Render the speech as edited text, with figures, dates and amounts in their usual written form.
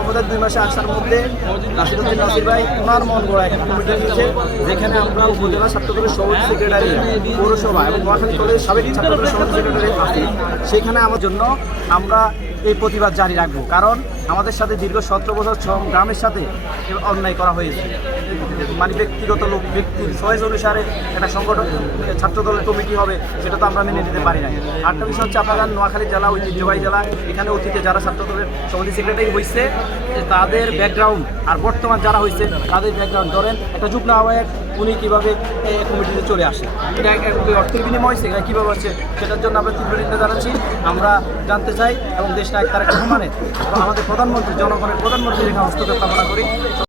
আমাদের 2 মাসে আসার মধ্যে নাসিরউদ্দিন নাসির ভাই ওনার মন গড়া একটা কমিটি নিয়েছে, যেখানে আমরা উপজেলা ছাত্রদলের সভাপতি সেক্রেটারি, পৌরসভা এবং নোয়াখালী কলেজের সাবেক ছাত্রদলের সভাপতি সেক্রেটারি আছি। সেখানে আমার জন্য আমরা এই প্রতিবাদ জারি রাখবো, কারণ আমাদের সাথে দীর্ঘ 17 বছর গ্রামের সাথে অন্যায় করা হয়েছে। মানে ব্যক্তিগত ব্যক্তির চয়েস অনুসারে একটা সংগঠন ছাত্রদলের কমিটি হবে, সেটা তো আমরা মেনে নিতে পারি না। আরেকটা বিষয় হচ্ছে, আপনারা নোয়াখালী জেলা ঐতিহ্যবাহী জেলা, এখানে অতীতে যারা ছাত্রদলের সভাপতি সেক্রেটারি হয়েছে তাদের ব্যাকগ্রাউন্ড আর বর্তমান যারা হয়েছে তাদের ব্যাকগ্রাউন্ড, ধরেন একটা যুগ্ম আহ্বায়ক উনি কীভাবে কমিটিতে চলে আসে, এটা অর্থের বিনিময় হয়েছে কীভাবে হচ্ছে, সেটার জন্য আমরা তীব্র নিন্দা জানাচ্ছি। আমরা জানতে চাই এবং দেশটা তার একটা সমানে আমাদের প্রধানমন্ত্রী, জনগণের প্রধানমন্ত্রীর এখানে হস্তক্ষেপ কামনা করি।